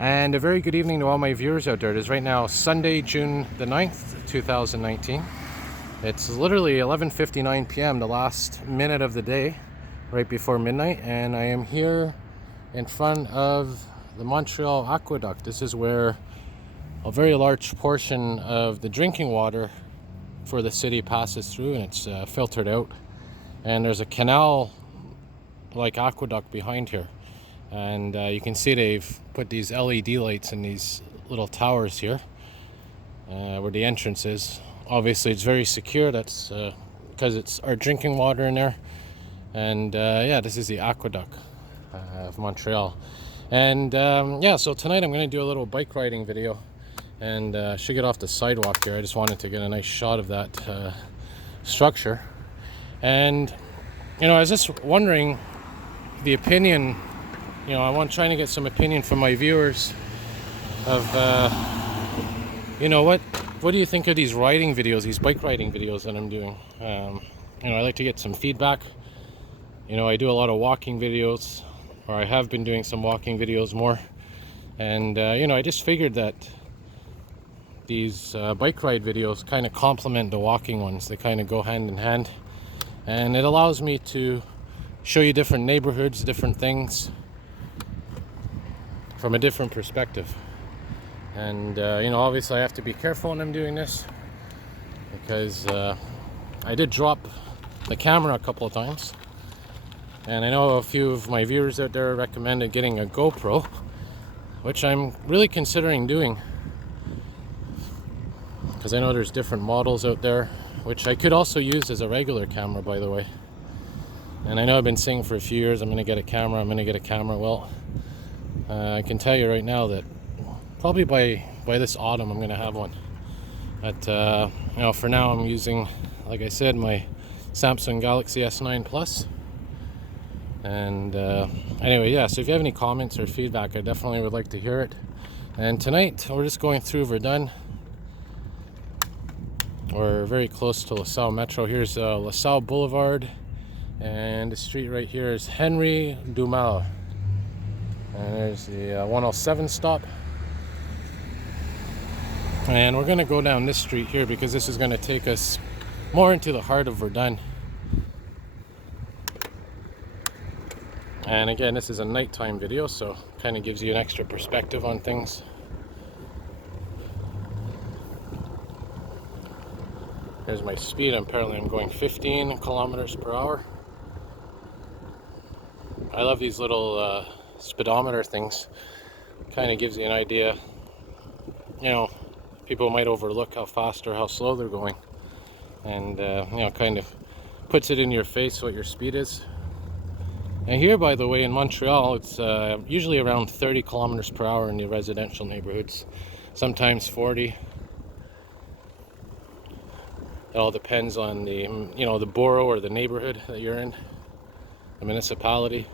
And a very good evening to all my viewers out there. It is right now Sunday, June the 9th, 2019. It's literally 11:59 p.m., the last minute of the day, right before midnight, and I am here in front of the Montreal Aqueduct. This is where a very large portion of the drinking water for the city passes through, and it's filtered out. And there's a canal like aqueduct behind here, and you can see they've put these LED lights in these little towers here where the entrance is. Obviously it's very secure, that's because it's our drinking water in there. And yeah, this is the aqueduct of Montreal. And yeah, so tonight I'm going to do a little bike riding video, and should get off the sidewalk here. I just wanted to get a nice shot of that structure. And you know, I was just wondering the opinion, you know, trying to get some opinion from my viewers of, you know, what do you think of these riding videos, these bike riding videos that I'm doing? You know, I like to get some feedback. You know, I do a lot of walking videos, or I have been doing some walking videos more. And, you know, I just figured that these bike ride videos kind of complement the walking ones. They kind of go hand in hand. And it allows me to show you different neighborhoods, different things from a different perspective. And you know, obviously I have to be careful when I'm doing this, because I did drop the camera a couple of times, and I know a few of my viewers out there recommended getting a GoPro, which I'm really considering doing, because I know there's different models out there, which I could also use as a regular camera, by the way. And I know I've been saying for a few years I'm going to get a camera, Well, I can tell you right now that probably by this autumn I'm going to have one. But you know, for now I'm using, like I said, my Samsung Galaxy S9 Plus. And anyway, yeah, so if you have any comments or feedback, I definitely would like to hear it. And tonight we're just going through Verdun. We're very close to LaSalle Metro. Here's LaSalle Boulevard, and the street right here is Henry Dumal. And there's the 107 stop. And we're going to go down this street here, because this is going to take us more into the heart of Verdun. And again, this is a nighttime video, so kind of gives you an extra perspective on things. Here's my speed. Apparently I'm going 15 kilometers per hour. I love these little speedometer things. Kind of gives you an idea. You know, people might overlook how fast or how slow they're going. And, you know, kind of puts it in your face what your speed is. And here, by the way, in Montreal, it's usually around 30 kilometers per hour in the residential neighborhoods. Sometimes 40. It all depends on the, you know, the borough or the neighborhood that you're in, the municipality.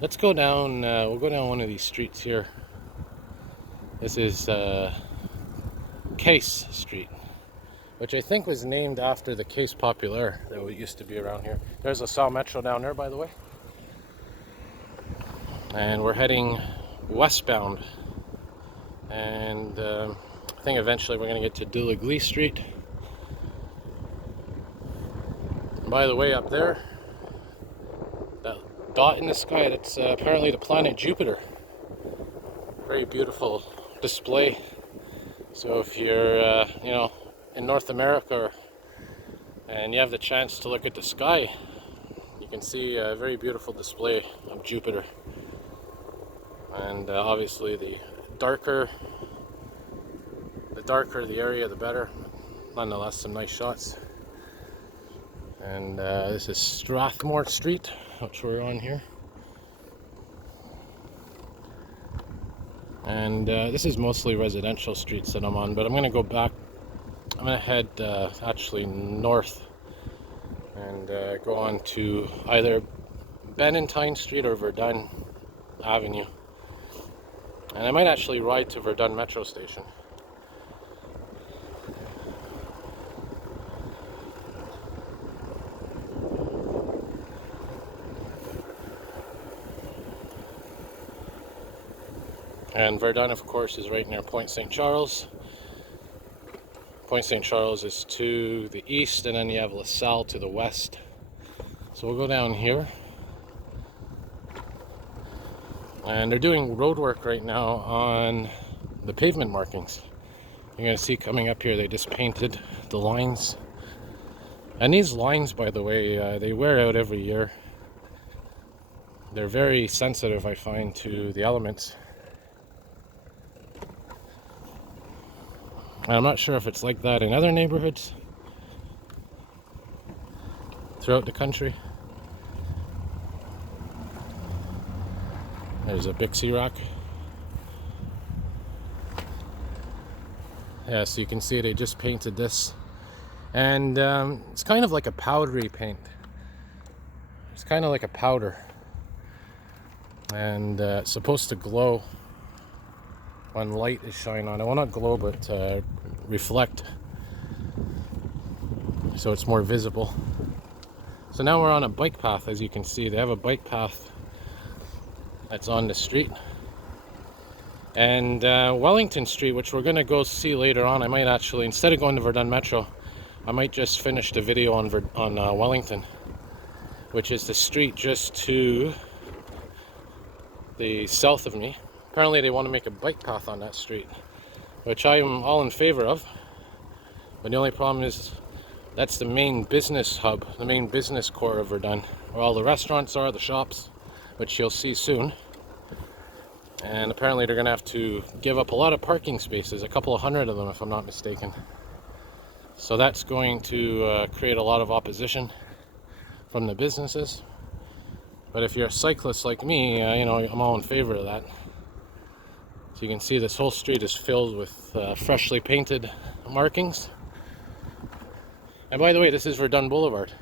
Let's go down, we'll go down one of these streets here. This is Case Street, which I think was named after the Case Populaire that used to be around here. There's LaSalle Metro down there, by the way. And we're heading westbound. And I think eventually we're going to get to Dulagli Street. By the way, up there, that dot in the sky, that's apparently the planet Jupiter. Very beautiful display. So if you're, you know, in North America and you have the chance to look at the sky, you can see a very beautiful display of Jupiter. And obviously the darker the area, the better. Nonetheless, some nice shots. And this is Strathmore Street, which we're on here. And this is mostly residential streets that I'm on, but I'm going to go back. I'm going to head actually north and go on to either Benentine Street or Verdun Avenue. And I might actually ride to Verdun Metro Station. And Verdun, of course, is right near Point St. Charles. Point St. Charles is to the east, and then you have La Salle to the west. So we'll go down here. And they're doing road work right now on the pavement markings. You're going to see coming up here, they just painted the lines. And these lines, by the way, they wear out every year. They're very sensitive, I find, to the elements. And I'm not sure if it's like that in other neighborhoods throughout the country. There's a Bixie rack. Yeah, so you can see they just painted this. And it's kind of like a powdery paint. It's kind of like a powder. And it's supposed to glow when light is shining on it. Well, not glow, but reflect. So it's more visible. So now we're on a bike path, as you can see. They have a bike path that's on the street. And Wellington Street, which we're going to go see later on. I might actually, instead of going to Verdun Metro, I might just finish the video on Wellington, which is the street just to the south of me. Apparently they want to make a bike path on that street, which I am all in favor of. But the only problem is that's the main business hub, the main business core of Verdun, where all the restaurants are, the shops, which you'll see soon. And apparently they're going to have to give up a lot of parking spaces, a couple of hundred of them if I'm not mistaken. So that's going to create a lot of opposition from the businesses. But if you're a cyclist like me, you know, I'm all in favor of that. So you can see this whole street is filled with freshly painted markings. And by the way, this is Verdun Boulevard.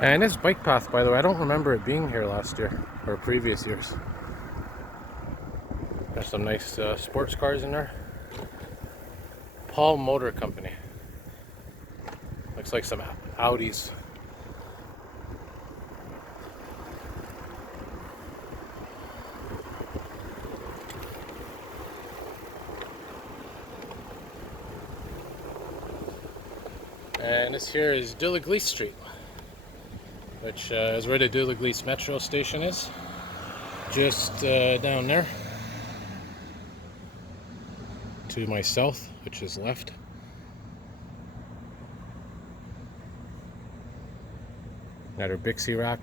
And this bike path, by the way, I don't remember it being here last year or previous years. There's some nice sports cars in there. Paul Motor Company. Looks like some Audis. And this here is De l'Église Street, which is where the De l'Église metro station is. Just down there. To my south, which is left. Another Bixie rack.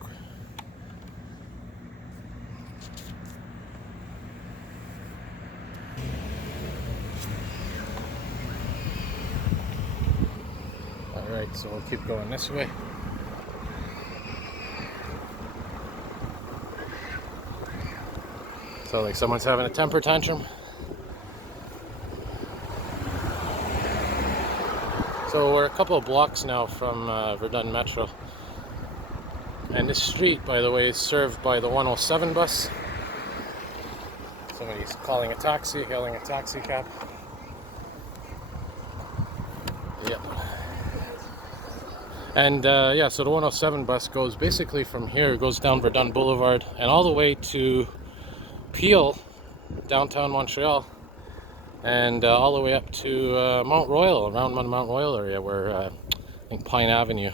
Alright, so we'll keep going this way. So like someone's having a temper tantrum. So we're a couple of blocks now from Verdun Metro. And this street, by the way, is served by the 107 bus. Somebody's calling a taxi, hailing a taxi cab. Yep. And yeah, so the 107 bus goes basically from here, goes down Verdun Boulevard and all the way to Peel, downtown Montreal. And all the way up to Mount Royal, around Mount Royal area, where I think Pine Avenue,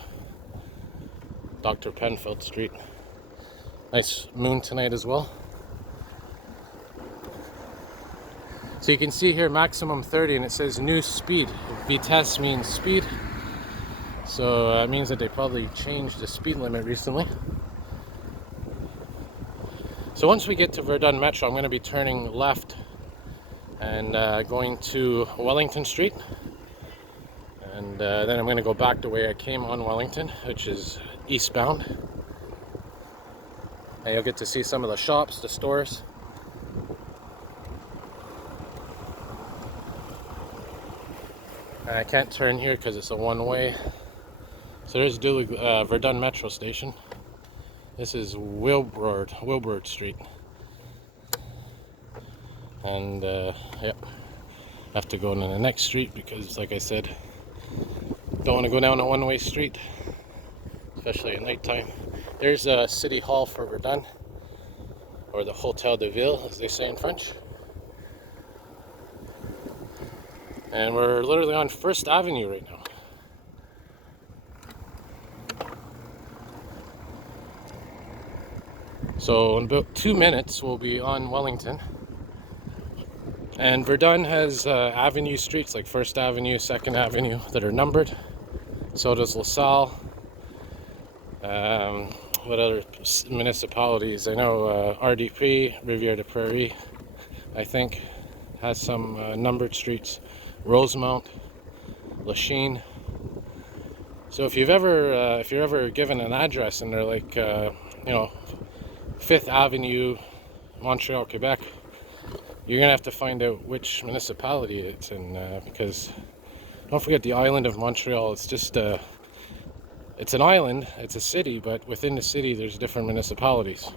Dr. Penfield Street. Nice moon tonight as well. So you can see here maximum 30, and it says new speed. Vitesse means speed. So it means that they probably changed the speed limit recently. So once we get to Verdun Metro, I'm going to be turning left and going to Wellington Street, and then I'm going to go back the way I came on Wellington, which is eastbound, and you'll get to see some of the shops, the stores. And I can't turn here because it's a one-way. So there's Verdun Metro Station. This is Wilbrord Street. And yep, have to go to the next street because, like I said, don't want to go down a one-way street, especially at nighttime. There's a city hall for Verdun, or the Hotel de Ville, as they say in French. And we're literally on First Avenue right now. So in about 2 minutes, we'll be on Wellington. And Verdun has avenue streets like First Avenue, Second Avenue that are numbered. So does LaSalle. What other municipalities? I know RDP, Rivière de Prairie, I think, has some numbered streets. Rosemount, Lachine. So if you're ever given an address and they're like, Fifth Avenue, Montreal, Quebec, you're gonna have to find out which municipality it's in, because don't forget the island of Montreal. It's just it's an island, it's a city, but within the city there's different municipalities.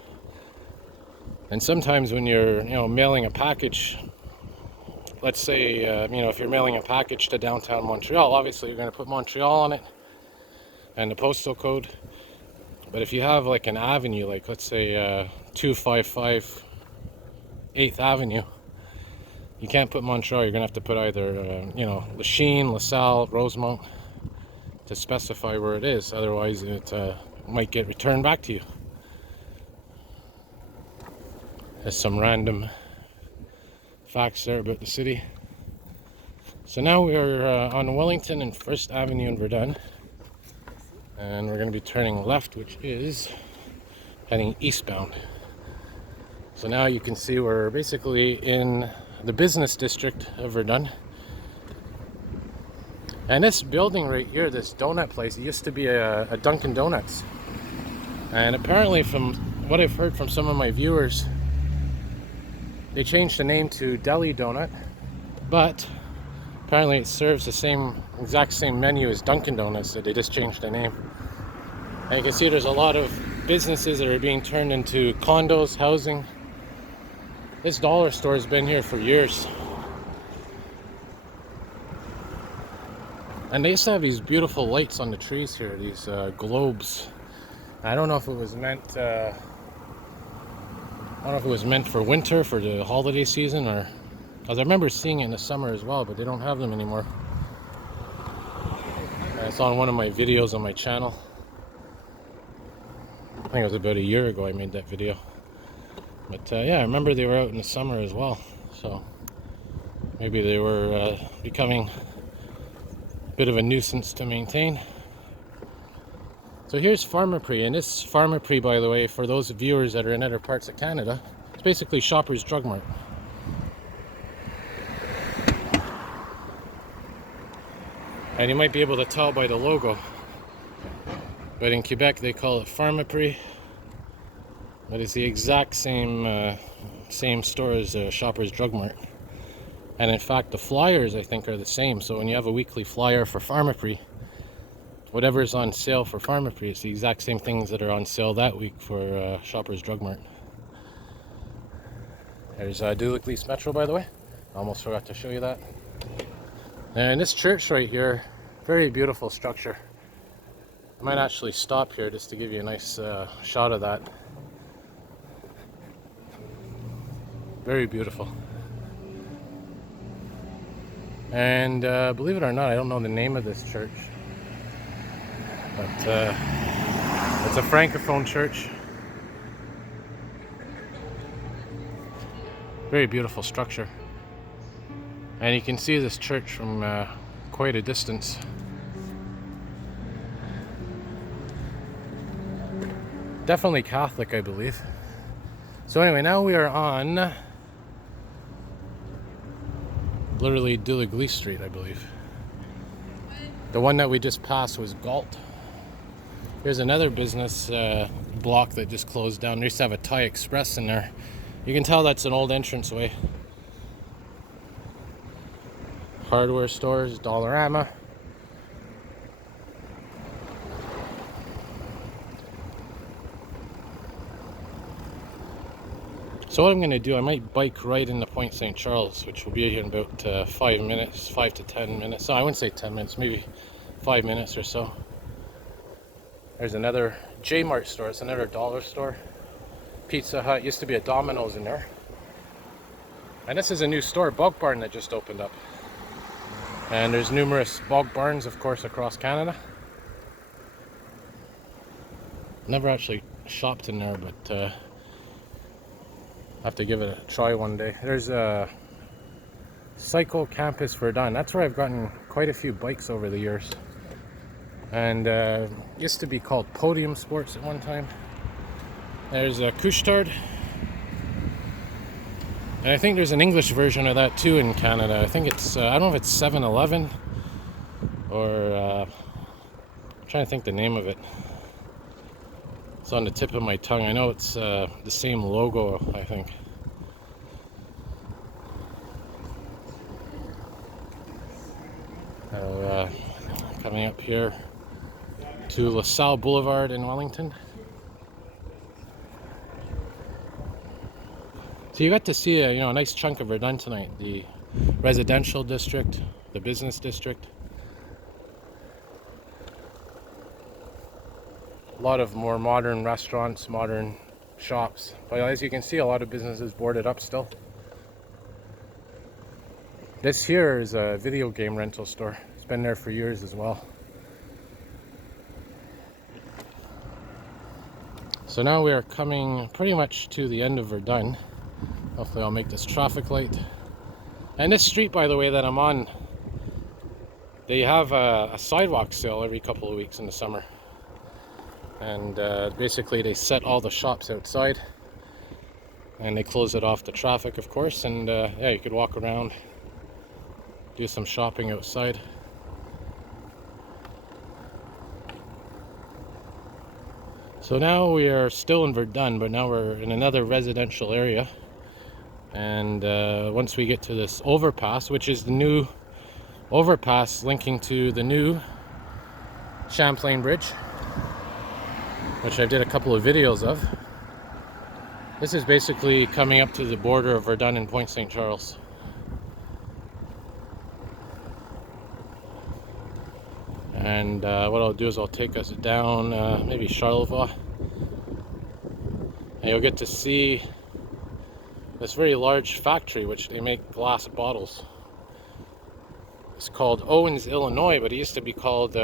And sometimes when you're mailing a package, let's say if you're mailing a package to downtown Montreal, obviously you're going to put Montreal on it and the postal code. But if you have like an avenue, like let's say 255 8th Avenue, you can't put Montreal. You're going to have to put either Lachine, LaSalle, Rosemount to specify where it is. Otherwise it might get returned back to you. There's some random facts there about the city. So now we're on Wellington and First Avenue in Verdun, and we're going to be turning left, which is heading eastbound. So now you can see we're basically in the business district of Verdun. And this building right here, this donut place, it used to be a Dunkin' Donuts. And apparently, from what I've heard from some of my viewers, they changed the name to Deli Donut, but apparently it serves the exact same menu as Dunkin' Donuts, so they just changed the name. And you can see there's a lot of businesses that are being turned into condos, housing. This dollar store has been here for years. And they used to have these beautiful lights on the trees here, these globes. I don't know if it was meant for winter, for the holiday season, or because I remember seeing it in the summer as well, but they don't have them anymore. It's on one of my videos on my channel. I think it was about a year ago I made that video. But yeah, I remember they were out in the summer as well. So maybe they were becoming a bit of a nuisance to maintain. So here's Pharmaprix, and this Pharmaprix, by the way, for those viewers that are in other parts of Canada, it's basically Shoppers Drug Mart. And you might be able to tell by the logo, but in Quebec they call it Pharmaprix. But it's the exact same store as Shoppers Drug Mart. And in fact, the flyers I think are the same. So when you have a weekly flyer for Pharmaprix, whatever is on sale for Pharmaprix, it's the exact same things that are on sale that week for Shoppers Drug Mart. There's Dulic Metro, by the way. I almost forgot to show you that. And this church right here, very beautiful structure. I might actually stop here just to give you a nice shot of that. Very beautiful. And believe it or not, I don't know the name of this church. But it's a Francophone church. Very beautiful structure. And you can see this church from quite a distance. Definitely Catholic, I believe. So anyway, now we are on literally Duligli Street, I believe. The one that we just passed was Galt. Here's another business block that just closed down. They used to have a Thai Express in there. You can tell that's an old entranceway. Hardware stores, Dollarama. So what I'm going to do, I might bike right into Point St. Charles, which will be here in about 5 minutes, 5 to 10 minutes. So I wouldn't say 10 minutes, maybe 5 minutes or so. There's another J-Mart store. It's another dollar store. Pizza Hut. Used to be a Domino's in there. And this is a new store, Bog Barn, that just opened up. And there's numerous bog barns, of course, across Canada. Never actually shopped in there, but have to give it a try one day. There's a Cycle Campus Verdun. That's where I've gotten quite a few bikes over the years. And used to be called Podium Sports at one time. There's a Couche-Tard. And I think there's an English version of that too in Canada. I think it's, I don't know if it's 7-Eleven or, I'm trying to think the name of it. It's on the tip of my tongue. I know it's the same logo, I think. Coming up here to LaSalle Boulevard in Wellington. So you got to see a nice chunk of Verdun tonight. The residential district, the business district. A lot of more modern restaurants, modern shops. But as you can see, a lot of businesses boarded up still. This here is a video game rental store. It's been there for years as well. So now we are coming pretty much to the end of Verdun. Hopefully I'll make this traffic light. And this street, by the way, that I'm on, they have a sidewalk sale every couple of weeks in the summer. And basically they set all the shops outside and they close it off to traffic, of course. And yeah, you could walk around, do some shopping outside. So now we are still in Verdun, but now we're in another residential area. And once we get to this overpass, which is the new overpass linking to the new Champlain Bridge, which I did a couple of videos of. This is basically coming up to the border of Verdun and Point St. Charles. And what I'll do is I'll take us down maybe Charlevoix, and you'll get to see this very large factory which they make glass bottles. It's called Owens, Illinois, but it used to be called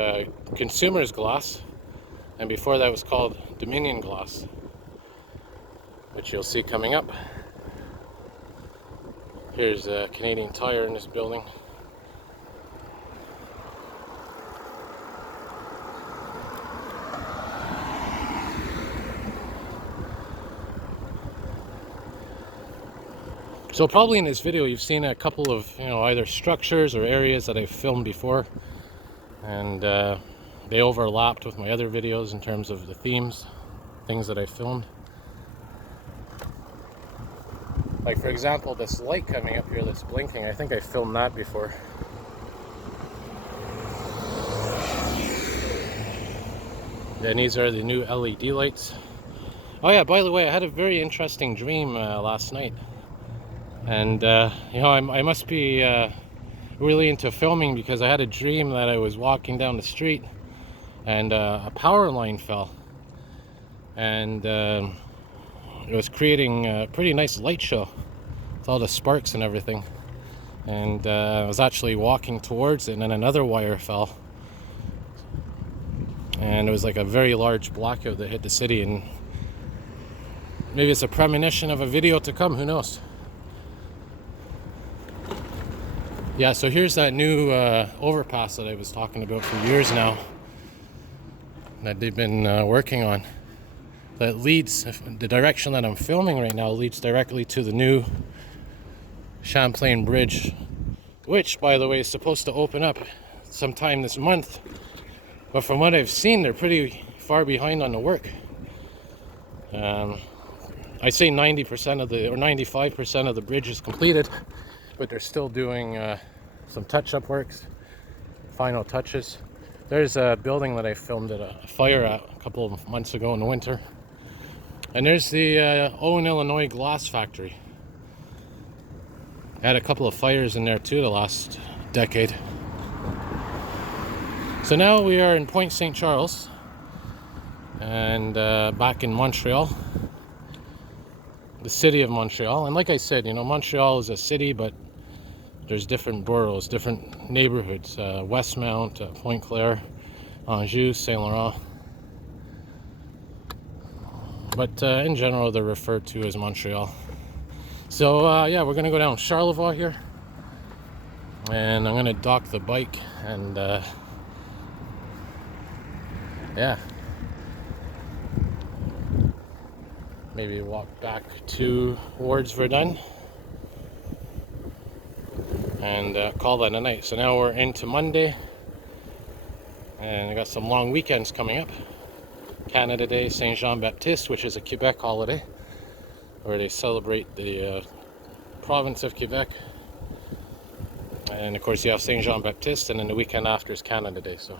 Consumers Glass, and before that was called Dominion Glass, which you'll see coming up. Here's a Canadian Tire in this building. So probably in this video you've seen a couple of either structures or areas that I've filmed before, and they overlapped with my other videos in terms of the themes, things that I filmed. Like for example, this light coming up here that's blinking, I think I filmed that before. And these are the new LED lights. Oh yeah, by the way, I had a very interesting dream last night. And I must be really into filming, because I had a dream that I was walking down the street and a power line fell, and it was creating a pretty nice light show with all the sparks and everything. And I was actually walking towards it, and then another wire fell, and it was like a very large blackout that hit the city. And maybe it's a premonition of a video to come, who knows. Yeah, so here's that new overpass that I was talking about for years now, that they've been working on. That leads, the direction that I'm filming right now leads directly to the new Champlain Bridge, which, by the way, is supposed to open up sometime this month. But from what I've seen, they're pretty far behind on the work. I say 90% of the, or 95% of the bridge is completed, but they're still doing some touch-up works, final touches. There's a building that I filmed at a fire at a couple of months ago in the winter. And there's the Owen, Illinois glass factory. Had a couple of fires in there too the last decade. So now we are in Point St. Charles and back in Montreal, the city of Montreal. And like I said, you know, Montreal is a city, but there's different boroughs, different neighborhoods, Westmount, Pointe Claire, Anjou, Saint Laurent. But in general, they're referred to as Montreal. So yeah, we're gonna go down Charlevoix here, and I'm gonna dock the bike and yeah, maybe walk back towards Verdun and call that a night. So now we're into Monday, and I got some long weekends coming up. Canada Day, Saint Jean Baptiste, which is a Quebec holiday, where they celebrate the province of Quebec. And of course you have Saint Jean Baptiste, and then the weekend after is Canada Day. So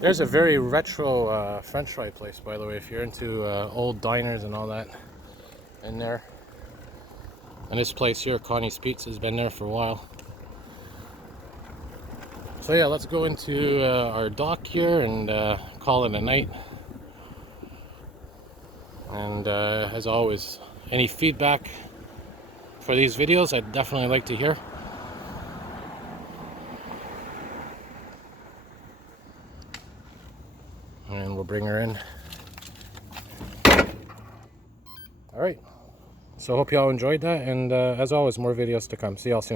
there's a very retro French fry place, by the way, if you're into old diners and all that in there. And this place here, Connie's Pizza, has been there for a while. So yeah, let's go into our dock here and call it a night. And as always, any feedback for these videos, I'd definitely like to hear. And we'll bring her in. All right. So hope y'all enjoyed that, and as always, more videos to come. See y'all soon.